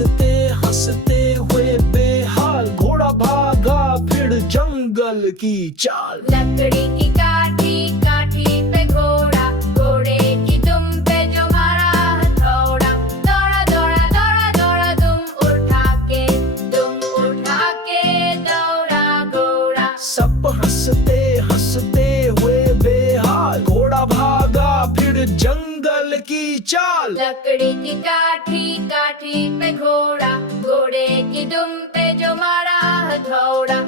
हंसते हंसते हुए बेहाल, घोड़ा भागा फिर जंगल की चाल। लकड़ी की काठी, काठी पे घोड़ा, घोड़े की दुम पे जो मारा हथौड़ा। दौड़ा दौड़ा दौड़ा दौड़ा दुम उठा के दौड़ा घोड़ा। सब हंसते हंसते हुए बेहाल, घोड़ा भागा फिर जंगल की चाल। लकड़ी की काठी, काठी पे घोड़ा, घोड़े की दुम पे जो मारा हथौड़ा।